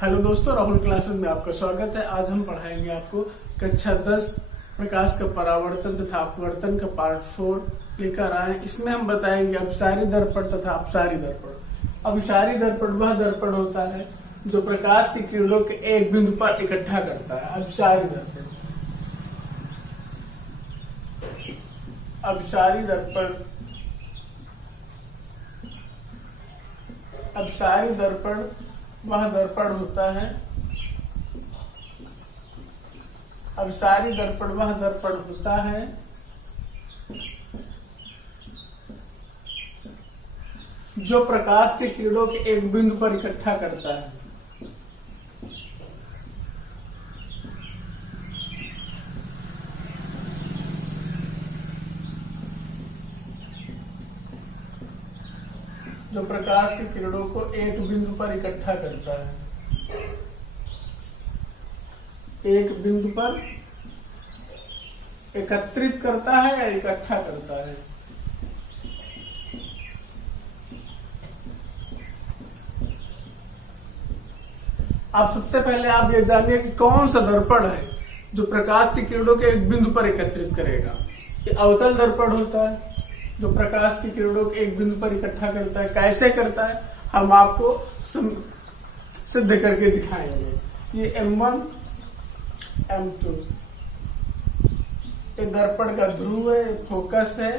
Hello दोस्तों, Rahul classes में आपका स्वागत है। आज हम पढ़ाएंगे आपको कक्षा 10 प्रकाश का परावर्तन तथा अपवर्तन का पार्ट 4 लेकर आए। इसमें हम बताएंगे अपसारी दर्पण तथा अपसारी दर्पण। अपसारी दर्पण वह दर्पण होता है जो प्रकाश की किरणों के एक बिंदु पर इकट्ठा करता है। अपसारी दर्पण अपसारी दर्पण अपसारी दर्पण वह दर्पण होता है अपसारी दर्पण वह दर्पण होता है जो प्रकाश के किरणों के एक बिंदु पर इकट्ठा करता है। जो प्रकाश के किरणों को एक बिंदु पर इकट्ठा करता है। एक बिंदु पर एकत्रित करता है या इकट्ठा करता है। आप सबसे पहले आप ये जानिए कि कौन सा दर्पण है जो प्रकाश की किरणों के एक बिंदु पर एकत्रित करेगा। ये अवतल दर्पण होता है जो प्रकाश की किरणों के एक बिंदु पर इकट्ठा करता है। कैसे करता है हम आपको सिद्ध करके दिखाएंगे। ये M1 M2 ये दर्पण का ध्रुव है, फोकस है,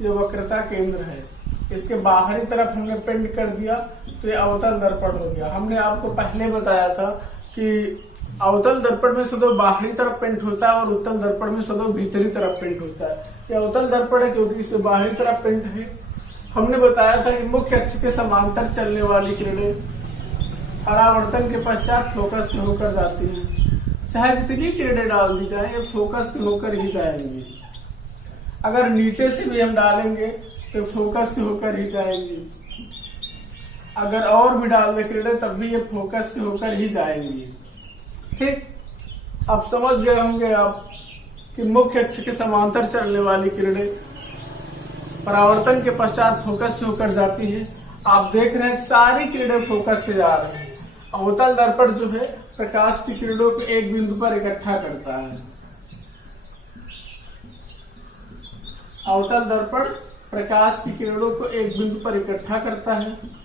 ये वक्रता केंद्र है। इसके बाहरी तरफ हमने पेंट कर दिया तो ये अवतल दर्पण हो गया। हमने आपको पहले बताया था कि अवतल दर्पण में सदैव बाहरी तरफ पेंट होता है और उत्तल दर्पण में सदैव भीतरी तरफ पेंट होता है। यह अवतल दर्पण है क्योंकि इसमें बाहरी तरफ पेंट है। हमने बताया था कि मुख्य अक्ष के समांतर चलने वाली किरणें परावर्तन के पश्चात फोकस से होकर जाती हैं। चाहे जितनी किरणें डाल दी जाए ये फोकस से होकर ही जाएंगी। अगर नीचे से भी हम डालेंगे तो फोकस से होकर ही जाएंगी। अगर और भी डाल दे किरणें तब भी ये फोकस से होकर ही जाएंगी। ठीक, आप समझ गए होंगे आप कि मुख्य अक्ष के समांतर चलने वाली किरणें परावर्तन के पश्चात फोकस से होकर जाती है। आप देख रहे हैं सारी किरणें फोकस से जा रही हैं। अवतल दर्पण जो है प्रकाश की किरणों को एक बिंदु पर इकट्ठा करता है। अवतल दर्पण प्रकाश की किरणों को एक बिंदु पर इकट्ठा करता है।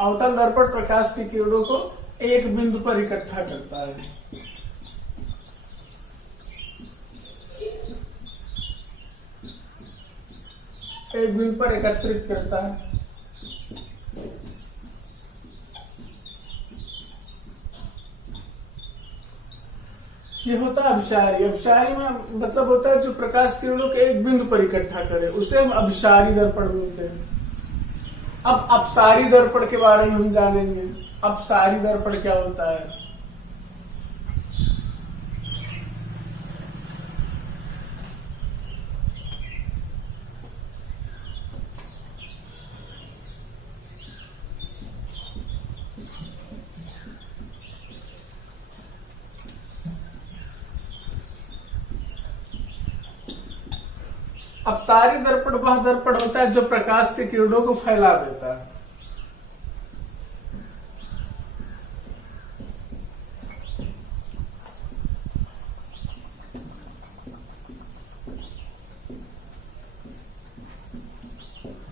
अवतल दर्पण प्रकाश की किरणों को एक बिंदु पर इकट्ठा करता है। एक बिंदु पर एकत्रित करता है। ये होता है अभिसारी। अभिसारी में मतलब होता है जो प्रकाश किरणों के एक बिंदु पर इकट्ठा करे, उसे हम अभिसारी दर्पण बोलते हैं। अब अपसारी दर्पण के बारे में हम जानेंगे। अपसारी दर्पण क्या होता है। अपसारी दर्पण वह दर्पण होता है जो प्रकाश की किरणों को फैला देता है।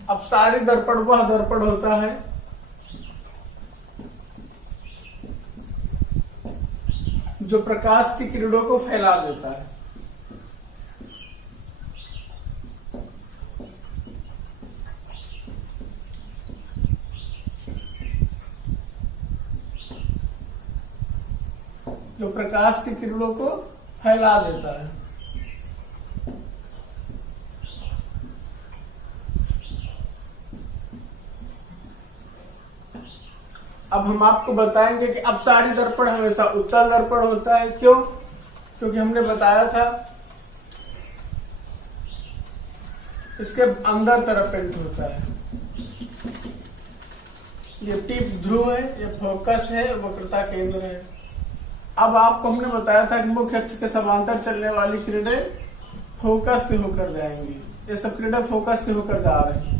अपसारी दर्पण वह दर्पण होता है जो प्रकाश की किरणों को फैला देता है। जो प्रकाश की किरणों को फैला देता है। अब हम आपको बताएंगे कि अपसारी दर्पण हमेशा उत्तल दर्पण होता है। क्यों? क्योंकि हमने बताया था इसके अंदर तरफ पेंट होता है। ये टिप ध्रुव है, ये फोकस है, वक्रता केंद्र है। अब आपको हमने बताया था कि मुख्य अक्ष के समांतर चलने वाली किरणें फोकस से होकर जाएंगी। ये सब किरणें फोकस से होकर जा रहे हैं।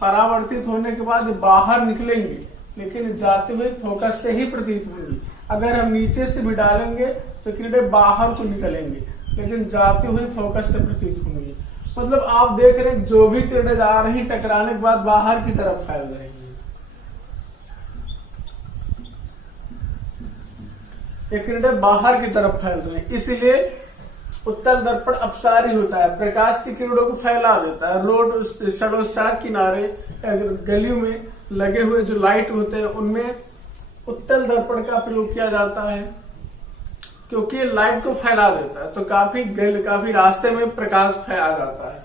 परावर्तित होने के बाद बाहर निकलेंगे, लेकिन जाते हुए फोकस से ही प्रतीत होंगी। अगर हम नीचे से भी डालेंगे तो किरणें बाहर को निकलेंगे, लेकिन जाते हुए फोकस से प्रतीत होंगी। मतलब आप देख रहे हैं जो भी किरणें जा रही टकराने के बाद बाहर की तरफ फैल रही है। ये किरणें बाहर की तरफ फैल रही है, इसलिए उत्तल दर्पण अपसारी होता है, प्रकाश की किरणों को फैला देता है। रोड, सड़क किनारे, गलियों में लगे हुए जो लाइट होते हैं उनमें उत्तल दर्पण का प्रयोग किया जाता है, क्योंकि लाइट को फैला देता है, तो काफी रास्ते में प्रकाश फैला जाता है।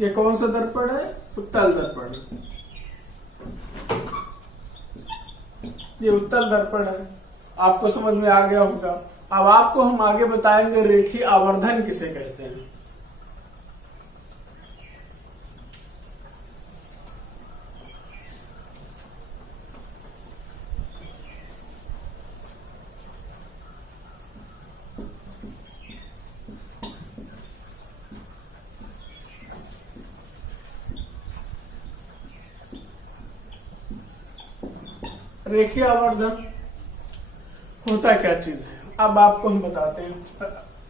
ये कौन सा दर्पण है? उत्तल दर्पण। ये उत्तल दर्पण है, आपको समझ में आ गया होगा। अब आपको हम आगे बताएंगे रेखीय आवर्धन किसे कहते हैं। रेखीय आवर्धन होता क्या चीज है, अब आपको हम बताते हैं।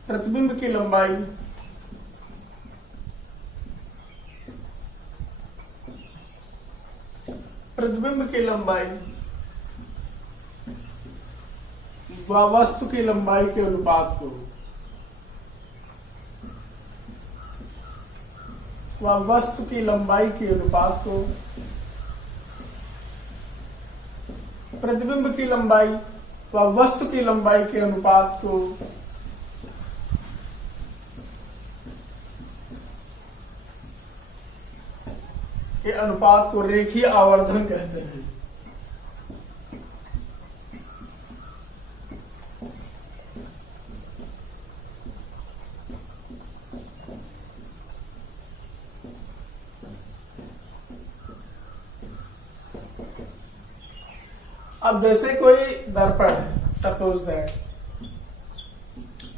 प्रतिबिंब की लंबाई व वस्तु की लंबाई के अनुपात को प्रतिबिंब की लंबाई व वस्तु की लंबाई के अनुपात को रेखीय आवर्धन कहते हैं। अब जैसे कोई दर्पण है, सपोज दैट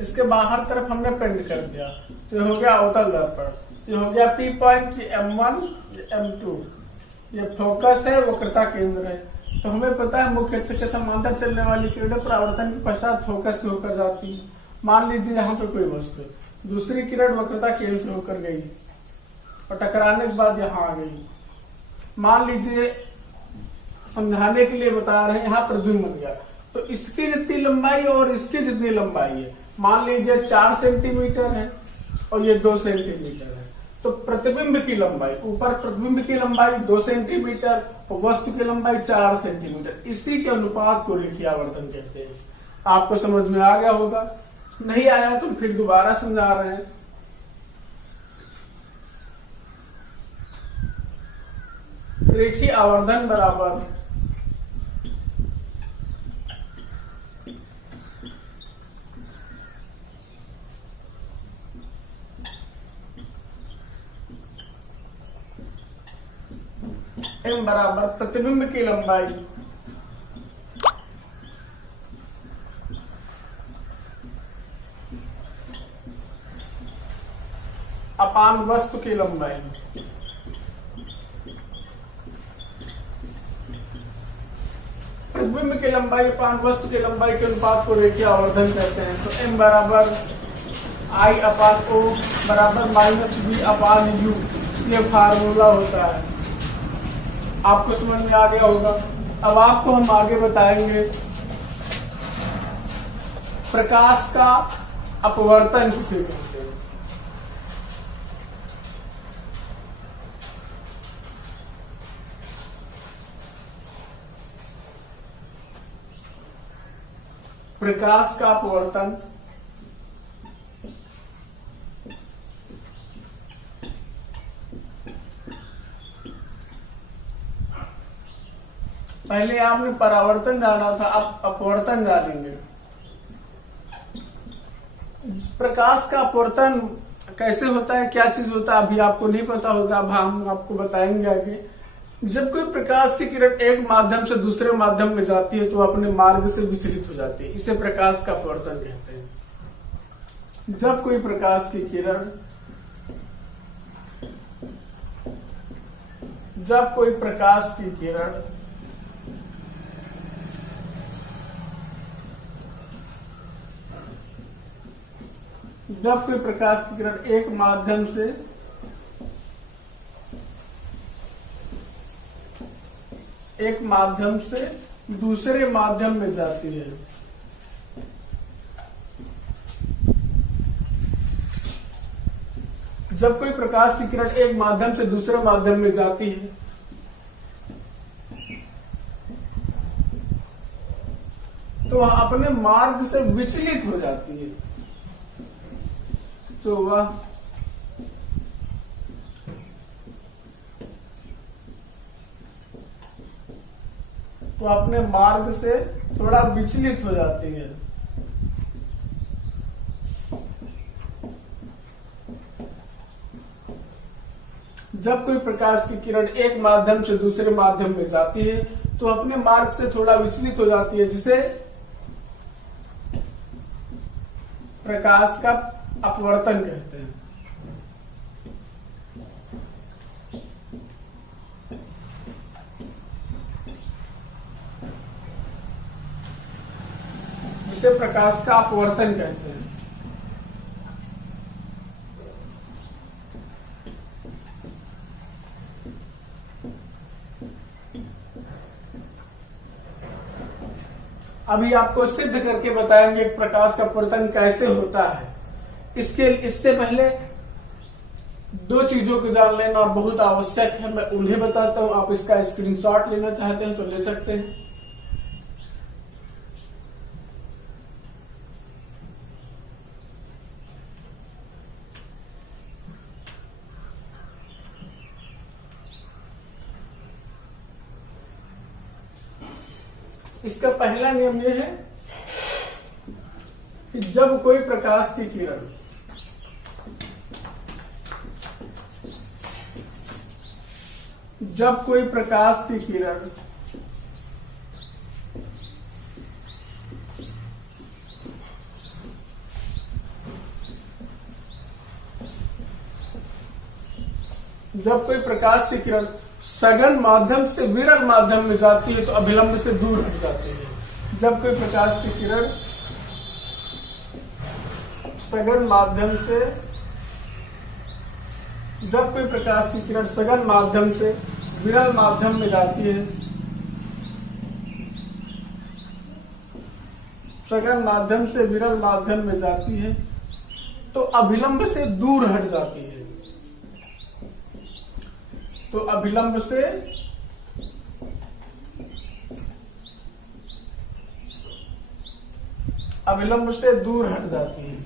इसके बाहर तरफ हमने पेंट कर दिया, तो ये हो गया अवतल दर्पण। ये हो गया P पॉइंट, M1, M2। ये फोकस है, वक्रता केंद्र है। तो हमें पता है मुख्य अक्ष के समांतर चलने वाली किरणें परावर्तन के पश्चात फोकस से होकर जाती है। मान लीजिए यहाँ पे कोई वस्तु, दूसरी किरण वक्रता केंद्र से होकर गई और टकराने के बाद यहाँ आ गई। मान लीजिए, समझाने के लिए बता रहे हैं, यहाँ प्रतिबिंब बन गया, तो इसकी जितनी लंबाई और इसकी जितनी लंबाई है, मान लीजिए 4 सेंटीमीटर है और ये 2 सेंटीमीटर है, तो प्रतिबिंब की लंबाई, ऊपर प्रतिबिंब की लंबाई 2 सेंटीमीटर और वस्तु की लंबाई 4 सेंटीमीटर, इसी के अनुपात को रेखीय आवर्धन कहते हैं। आपको समझ में आ गया होगा, नहीं आया तो फिर दोबारा समझा रहे हैं। रेखीय आवर्धन बराबर m बराबर प्रतिबिंब की लंबाई अपान वस्तु की लंबाई। प्रतिबिंब की लंबाई अपान वस्तु की लंबाई के अनुपात को रेखीय आवर्धन कहते हैं। तो m बराबर I अपान O बराबर -B अपान U, ये फार्मूला होता है। आपको समझ में आ गया होगा। अब आपको हम आगे बताएंगे प्रकाश का अपवर्तन किसे कहते हैं। प्रकाश का अपवर्तन पहले आपने परावर्तन जाना था, अब अपवर्तन जानेंगे। प्रकाश का अपवर्तन कैसे होता है, क्या चीज होता है, अभी आपको नहीं पता होगा, अब हम आपको बताएंगे आगे। जब कोई प्रकाश की किरण एक माध्यम से दूसरे माध्यम में जाती है तो अपने मार्ग से विचलित हो जाती है, इसे प्रकाश का अपवर्तन कहते हैं। जब कोई प्रकाश की किरण जब कोई प्रकाश की किरण एक माध्यम से दूसरे माध्यम में जाती है, जब कोई प्रकाश की किरण एक माध्यम से दूसरे माध्यम में जाती है तो वह अपने मार्ग से विचलित हो जाती है। तो वह अपने मार्ग से थोड़ा विचलित हो जाती है। जब कोई प्रकाश की किरण एक माध्यम से दूसरे माध्यम में जाती है तो अपने मार्ग से थोड़ा विचलित हो जाती है, जिसे प्रकाश का अपवर्तन कहते हैं। जिसे प्रकाश का अपवर्तन कहते हैं। अभी आपको सिद्ध करके बताएंगे कि प्रकाश का अपवर्तन कैसे होता है। इससे पहले दो चीजों को जान लेना बहुत आवश्यक है, मैं उन्हें बताता हूं। आप इसका स्क्रीनशॉट लेना चाहते हैं तो ले सकते हैं। इसका पहला नियम यह है कि जब कोई प्रकाश की किरण सघन माध्यम से विरल माध्यम में जाती है तो अभिलंब से दूर हट जाती है। जब कोई प्रकाश की किरण सघन माध्यम से विरल माध्यम में जाती है, तो अभिलंब से दूर हट जाती है। तो अभिलंब से दूर हट जाती है।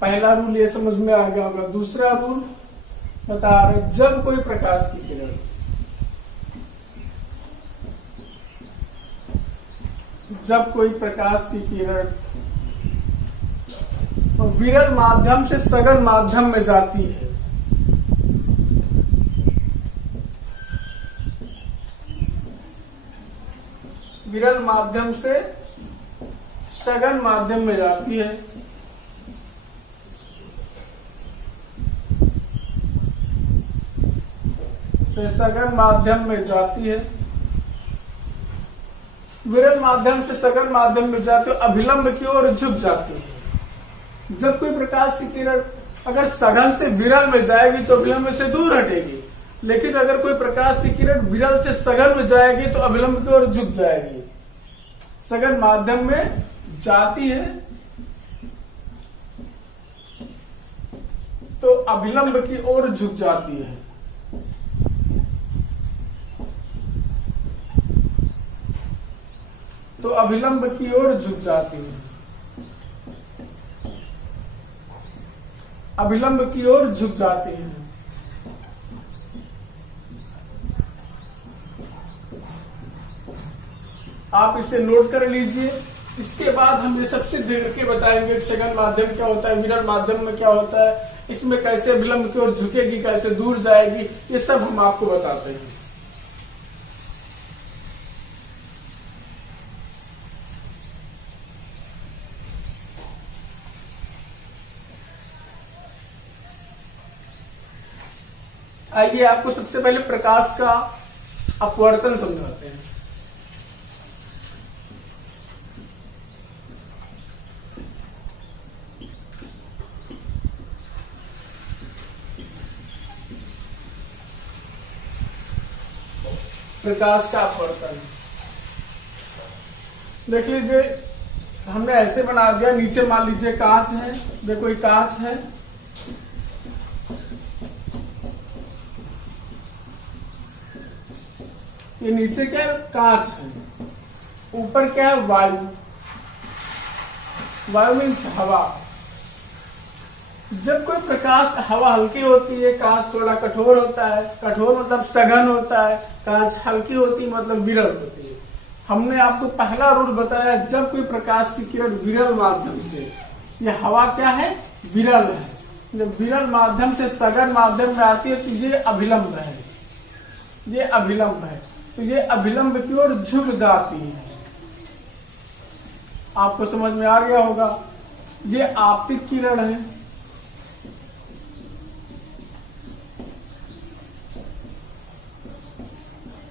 पहला रूल ये समझ में आ गया होगा। दूसरा रूल बता रहे, जब कोई प्रकाश की किरण विरल माध्यम से सघन माध्यम में जाती है, विरल माध्यम से सघन माध्यम में जाती है, विरल माध्यम से सघन माध्यम में जाती है, अभिलंब की ओर झुक जाती है। जब कोई प्रकाश की किरण अगर सघन से विरल में जाएगी तो अभिलंब से दूर हटेगी, लेकिन अगर कोई प्रकाश की किरण विरल से सघन में जाएगी तो अभिलंब की ओर झुक जाएगी। सघन माध्यम में जाती है तो अभिलंब की ओर झुक जाती है। तो अभिलंब की ओर झुक जाती है, अभिलंब की ओर झुक जाती है। आप इसे नोट कर लीजिए। इसके बाद हम ये सब सिद्ध करके बताएंगे कि सघन माध्यम क्या होता है, विरल माध्यम में क्या होता है, इसमें कैसे अभिलंब की ओर झुकेगी, कैसे दूर जाएगी, ये सब हम आपको बताते हैं। आइए आपको सबसे पहले प्रकाश का अपवर्तन समझाते हैं। प्रकाश का अपवर्तन देख लीजिए, हमने ऐसे बना दिया, नीचे मान लीजिए कांच है, देखो ये कांच है, ये नीचे क्या है, कांच है, ऊपर क्या है, वायु। वायु मीन्स हवा। जब कोई प्रकाश, हवा हल्की होती है, कांच थोड़ा कठोर होता है, कठोर मतलब सघन होता है, कांच हल्की होती है मतलब विरल होती है। हमने आपको पहला रूल बताया, जब कोई प्रकाश की किरण विरल माध्यम से, ये हवा क्या है, विरल है, जब विरल माध्यम से सघन माध्यम में आती है तो ये अभिलंब है, ये अभिलंब है, तो ये अभिलंब की ओर झुक जाती है। आपको समझ में आ गया होगा। ये आपतित किरण है,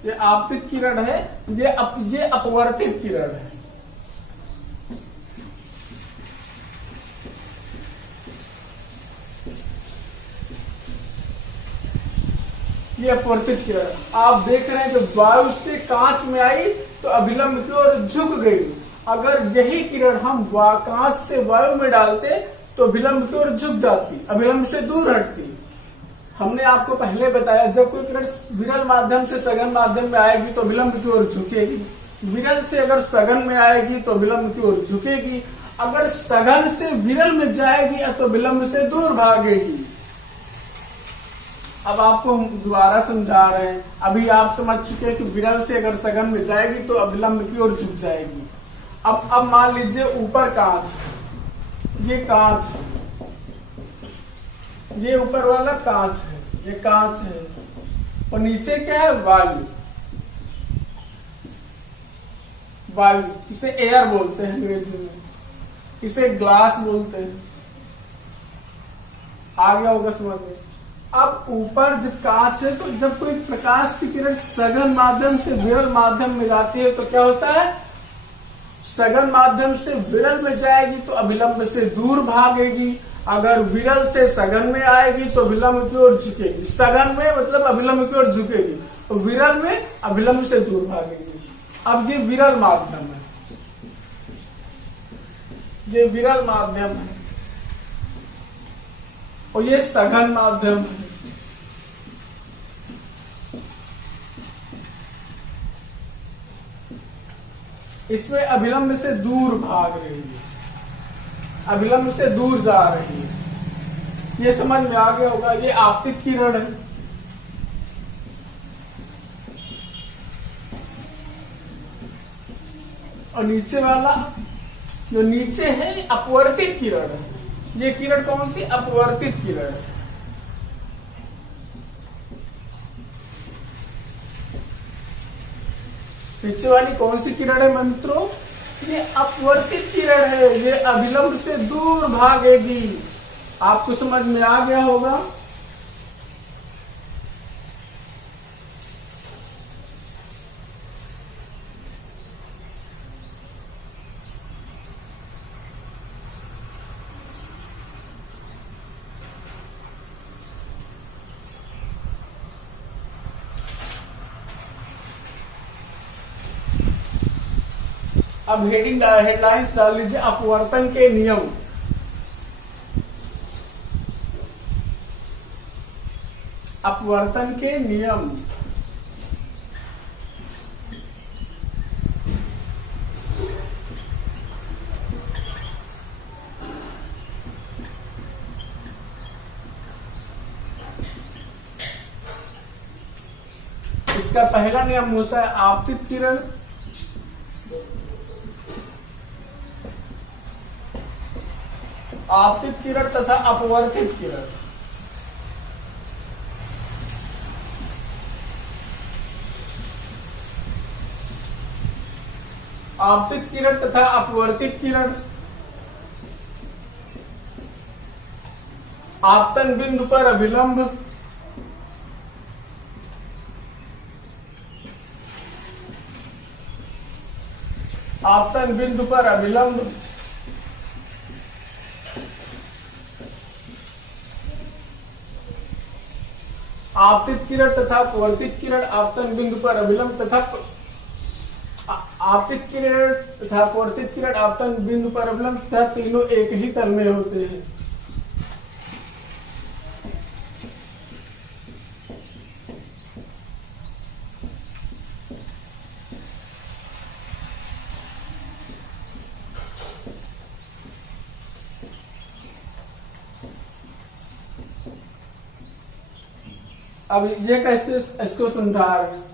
ये आपतित किरण है, ये अपवर्तित किरण है। ये अपवर्तित किरण आप देख रहे हैं, जब वायु से कांच में आई तो अभिलंब की ओर झुक गई। अगर यही किरण हम कांच से वायु में डालते तो अभिलंब की ओर झुक जाती, अभिलंब से दूर हटती। हमने आपको पहले बताया, जब कोई किरण विरल माध्यम से सघन माध्यम में आएगी तो विलंब की ओर झुकेगी, विरल से अगर सघन में आएगी तो विलंब की ओर झुकेगी, अगर सघन से विरल में जाएगी तो विलंब से दूर भागेगी। अब आपको हम दोबारा समझा रहे हैं, अभी आप समझ चुके हैं कि विरल से अगर सघन में जाएगी तो विलंब की ओर झुक जाएगी। अब मान लीजिए ऊपर कांच है, ये कांच है, ये ऊपर वाला कांच है, ये कांच है, और नीचे क्या है, वायु। वायु, इसे एयर बोलते हैं अंग्रेजी में, इसे ग्लास बोलते हैं। आ गया होगा समझ में। अब ऊपर जब कांच है, तो जब कोई प्रकाश की किरण सघन माध्यम से विरल माध्यम में जाती है तो क्या होता है, सघन माध्यम से विरल में जाएगी तो अभिलंब से दूर भागेगी, अगर विरल से सघन में आएगी तो विलंब की ओर झुकेगी। सघन में मतलब अभिलंब की ओर झुकेगी, तो विरल में अभिलंब से दूर भागेगी। अब ये विरल माध्यम है, ये विरल माध्यम है, और ये सघन माध्यम है। इसमें अभिलंब से दूर भाग रही है, अभिलंब से दूर जा रही है। ये समझ में आ गया होगा। ये आपतित किरण है, और नीचे वाला जो नीचे है अपवर्तित किरण है। ये किरण कौन सी, अपवर्तित किरण है। नीचे वाली कौन सी किरण है मित्रों, ये अपवर्तित किरण है, ये अभिलंब से दूर भागेगी। आपको समझ में आ गया होगा। अब हेडलाइंस डाल लीजिए, अपवर्तन के नियम। अपवर्तन के नियम। इसका पहला नियम होता है आपतित किरण, आपतित किरण तथा अपवर्तित किरण। आपतित किरण तथा अपवर्तित किरण आपतन बिंदु पर अभिलंब आपतन बिंदु पर अभिलंब आपतित किरण तथा अपवर्तित किरण आपतन बिंदु पर अभिलंब तथा आपतित किरण तथा अपवर्तित किरण आपतन बिंदु पर अभिलंब तथा तीनों एक ही तल में होते हैं। अब ये कैसे इसको समझा रहे हैं।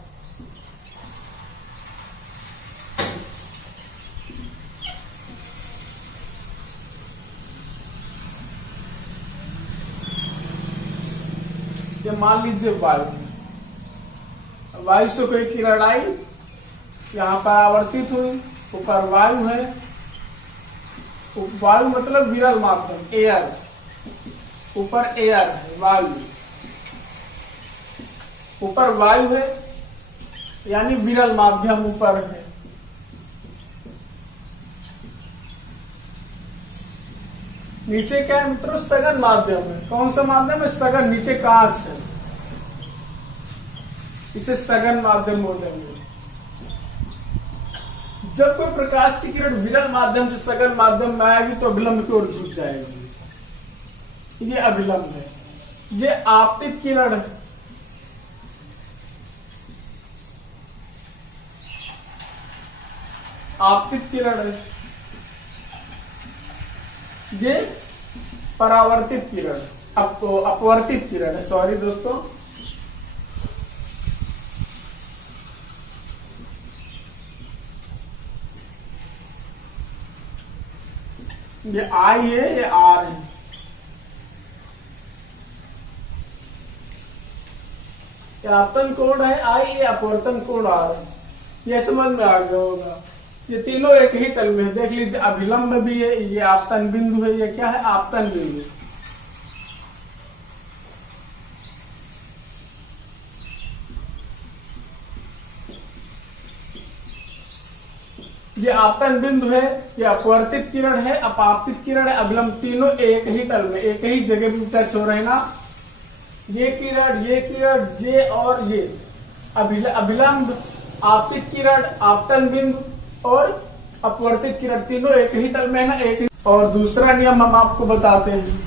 ये मान लीजिए वायु से कोई किरण आई, यहाँ पर आवर्तित हुई, ऊपर वायु है, वायु मतलब विरल माध्यम एयर, ऊपर एयर है, वायु ऊपर वायु है यानी विरल माध्यम ऊपर है। नीचे क्या है मित्रों? सघन माध्यम है। कौन सा माध्यम है? सघन। नीचे कांच है, इसे सघन माध्यम बोलेंगे। जब कोई प्रकाश की किरण विरल माध्यम से सघन माध्यम में आएगी तो अभिलंब की ओर झुक जाएगी। ये अभिलंब है। ये आपतित किरण है। आपतित किरण है। ये परावर्तित किरण, अपवर्तित किरण है। सॉरी दोस्तों, ये आई है, ये आर है। ये आपतन कोण है आई, ये अपवर्तन कोण आर है। ये समझ में आ गया होगा। ये तीनों एक ही तल में है। देख लीजिए, अभिलंब भी है, ये आपतन बिंदु है, ये क्या है? आपतन बिंदु। ये आपतन बिंदु है, ये अपवर्तित किरण है, अपापतित किरण है, अभिलंब, तीनों एक ही तल में, एक ही जगह पे टच हो रहे हैं ना। ये किरण, ये और ये अभिलंब, आपतित किरण, आपतन बिंदु और अपवर्तित किरण, तीनों एक ही तल में है ना, एक ही। और दूसरा नियम हम आपको बताते हैं।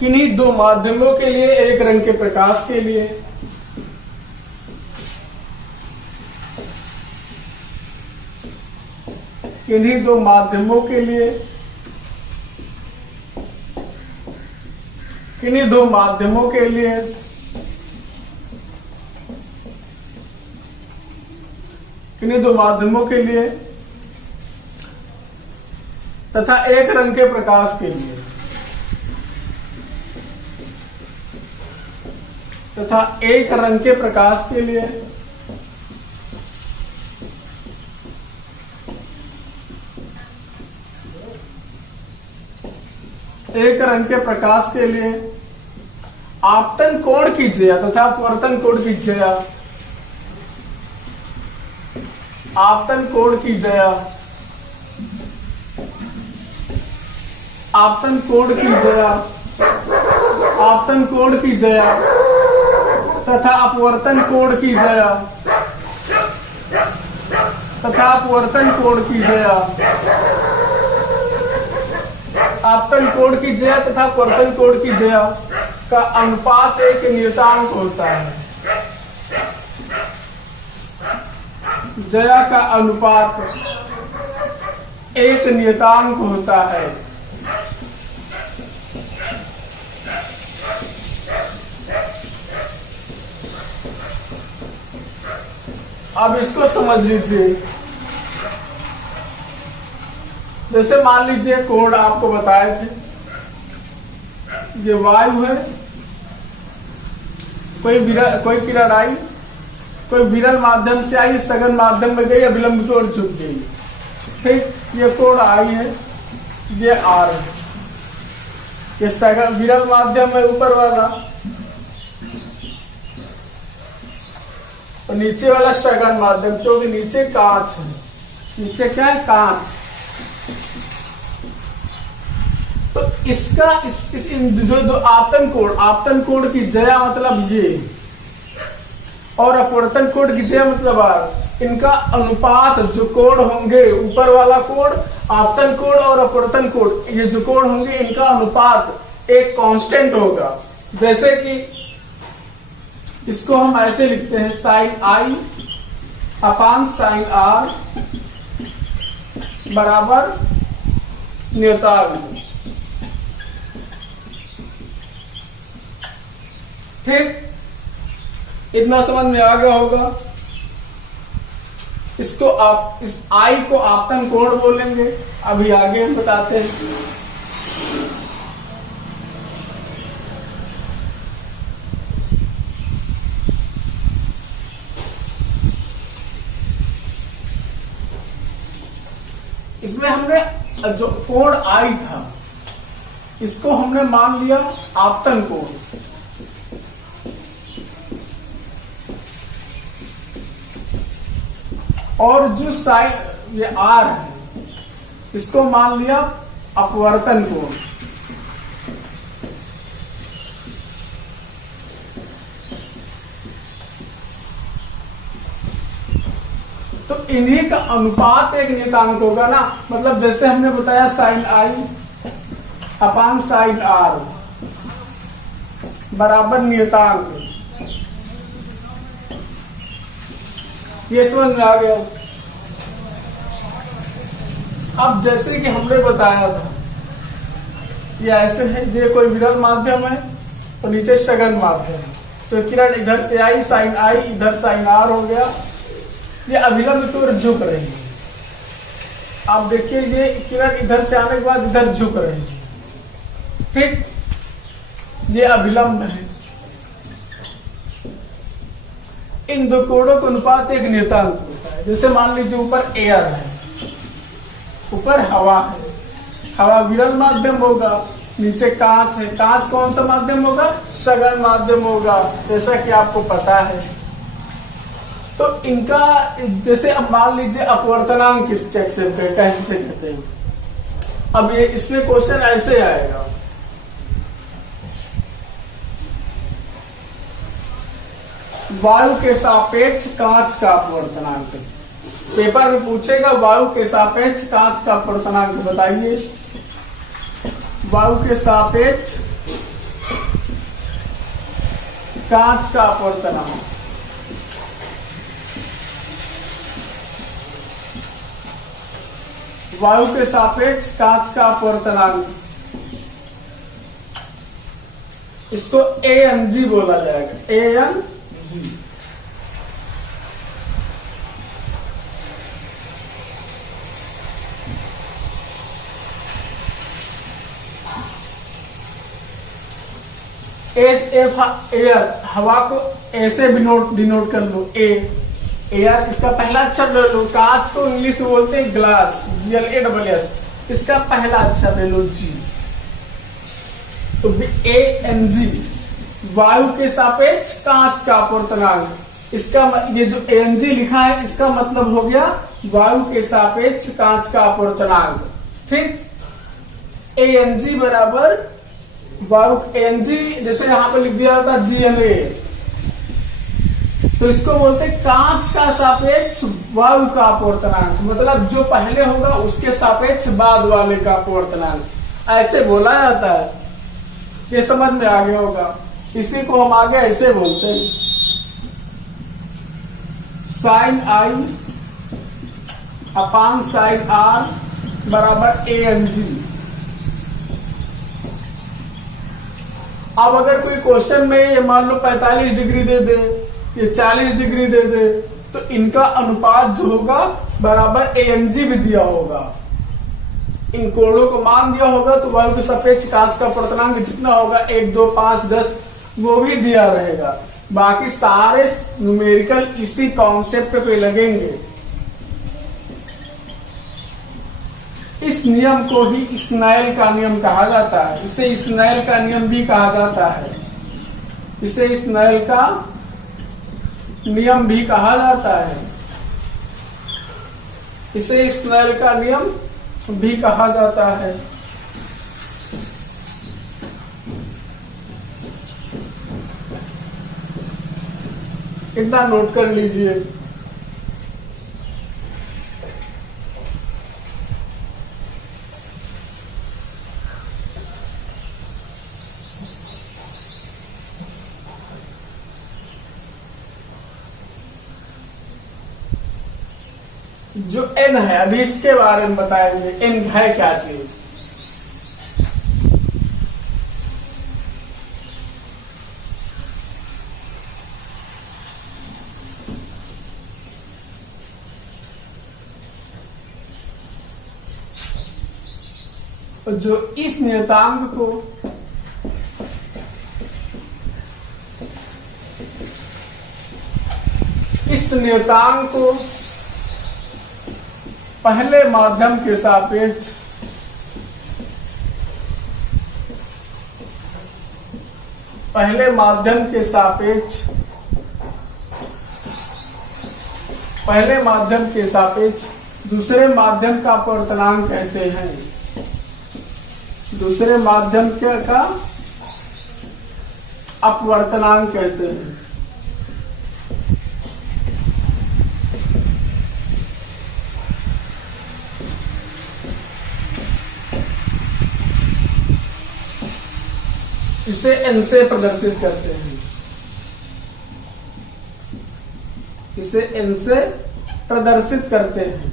किन्हीं दो माध्यमों के लिए, एक रंग के प्रकाश के लिए किन्हीं दो माध्यमों के लिए, किन्हीं दो माध्यमों के लिए किन्हीं दो माध्यमों के लिए तथा एक रंग के प्रकाश के लिए तथा एक रंग के प्रकाश के लिए एक रंग के प्रकाश के लिए आपतन कोण की ज्या तथा अपवर्तन कोण की ज्या, आपतन कोण की ज्या, आपतन कोण की ज्या, आपतन कोण की ज्या तथा अपवर्तन कोण की ज्या, तथा अपवर्तन कोण की ज्या, आपतन कोण की ज्या तथा अपवर्तन कोण की ज्या का अनुपात एक नियतांक होता है। ज्या का अनुपात एक नियतांक होता है। अब इसको समझ लीजिए। जैसे मान लीजिए कोण आपको बताए थे, ये वायु है, कोई किरण आई, कोई विरल माध्यम से आई, सघन माध्यम में गई, अभिलंब की ओर झुक गई। ठीक, ये कोण आई है, ये आर है, ये स्थैगन विरल माध्यम है ऊपर वाला, और नीचे वाला स्थैगन माध्यम, क्योंकि नीचे कांच है, नीचे क्या है, कांच। तो इसका जो दो आपतन कोण की जया मतलब ये, और अपवर्तन कोण की जया मतलब आर, इनका अनुपात जो कोण होंगे, ऊपर वाला कोण आपतन कोण और अपवर्तन कोण, ये जो कोण होंगे इनका अनुपात एक कांस्टेंट होगा। जैसे कि इसको हम ऐसे लिखते हैं, sine i upon sine r बराबर नियतांक। ठीक, इतना समझ में आ गया होगा। इसको आप इस आई को आपतन कोण बोलेंगे, अभी आगे हम बताते हैं। इसमें हमने जो कोण आई था इसको हमने मान लिया आपतन कोण, और जो साइन ये आर है इसको मान लिया अपवर्तन कोण। तो इन्हीं का अनुपात एक नियतांक होगा ना, मतलब जैसे हमने बताया sine i upon sine r बराबर नियतांक, ये समझ में आ गया। अब जैसे कि हमने बताया था, ये ऐसे है, ये कोई विरल माध्यम है और नीचे स्थैगन माध्यम है, तो किरण इधर से आई, साइन आई इधर साइन आर हो गया, ये अभिलंब की ओर झुक रही है। आप देखिए ये किरण इधर से आने के बाद इधर झुक रही है, ठीक, ये अभिलंब है। इन दो कोणों का अनुपात एक नियतांक होता है। जैसे मान लीजिए ऊपर एयर है, ऊपर हवा है, हवा विरल माध्यम होगा, नीचे कांच है, कांच कौन सा माध्यम होगा, स्थैगन माध्यम होगा, जैसा कि आपको पता है। तो इनका जैसे अब मान लीजिए अपवर्तनांक कैसे कहते हैं। अब ये इसमें क्वेश्चन ऐसे आएगा, वायु के सापेक्ष कांच का अपवर्तनांक, पेपर में पूछेगा वायु के सापेक्ष कांच का अपवर्तनांक बताइए। वायु के सापेक्ष कांच का अपवर्तनांक, वायु के सापेक्ष कांच का अपवर्तनांक, इसको ANG बोला जाएगा, ANG। एयर, हवा को ऐसे डिनोट कर लो, एयर, इसका पहला अक्षर ले लो। कांच को इंग्लिश में बोलते हैं ग्लास, GLASS, इसका पहला अक्षर ले लो G, तो ANG, वायु के सापेक्ष कांच का अपवर्तनांक। इसका ये जो ANG लिखा है इसका मतलब हो गया वायु के सापेक्ष कांच का अपवर्तनांक, ठीक। ANG बराबर वायु, ANG जैसे यहां पर लिख दिया था GLA, तो इसको बोलते हैं कांच का सापेक्ष वायु का अपवर्तनांक, मतलब जो पहले होगा उसके सापेक्ष बाद वाले का अपवर्तनांक, ऐसे बोला जाता है। ये समझ में आ गया होगा। इसी को हम आगे ऐसे बोलते हैं, sine i upon sine r बराबर ANG। अब अगर कोई क्वेश्चन में ये मान लो 45 डिग्री दे दे, ये 40 डिग्री दे दे, तो इनका अनुपात जो होगा बराबर ANG भी दिया होगा। इन कोणों को मान दिया होगा तो वायु के सापेक्ष कांच का अपवर्तनांक जितना होगा 1, 2, 5, 10 वो भी दिया रहेगा। बाकी सारे न्यूमेरिकल इसी कॉन्सेप्ट पे लगेंगे। इस नियम को ही स्नेल का नियम कहा जाता है। इसे स्नेल का नियम भी कहा जाता है। इसे स्नेल का नियम भी कहा जाता है। इसे स्नेल का नियम भी कहा जाता है। इतना नोट कर लीजिए। जो एन है, अभी इसके बारे में बताएंगे। एन है क्या चीज? जो इस नियतांक को पहले माध्यम के सापेक्ष दूसरे माध्यम का अपवर्तनांक कहते हैं। दूसरे माध्यम का अपवर्तनांक कहते हैं। इसे एन से प्रदर्शित करते हैं। इसे एन से प्रदर्शित करते हैं।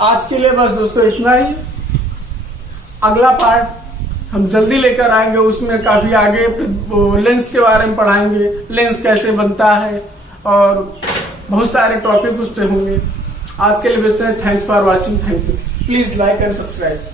आज के लिए बस दोस्तों इतना ही। अगला पार्ट हम जल्दी लेकर आएंगे। उसमें काफी आगे लेंस के बारे में पढ़ाएंगे, लेंस कैसे बनता है और बहुत सारे टॉपिक उस पे होंगे। आज के लिए बस इतना ही। Thanks for watching. Thank you. Please like and subscribe.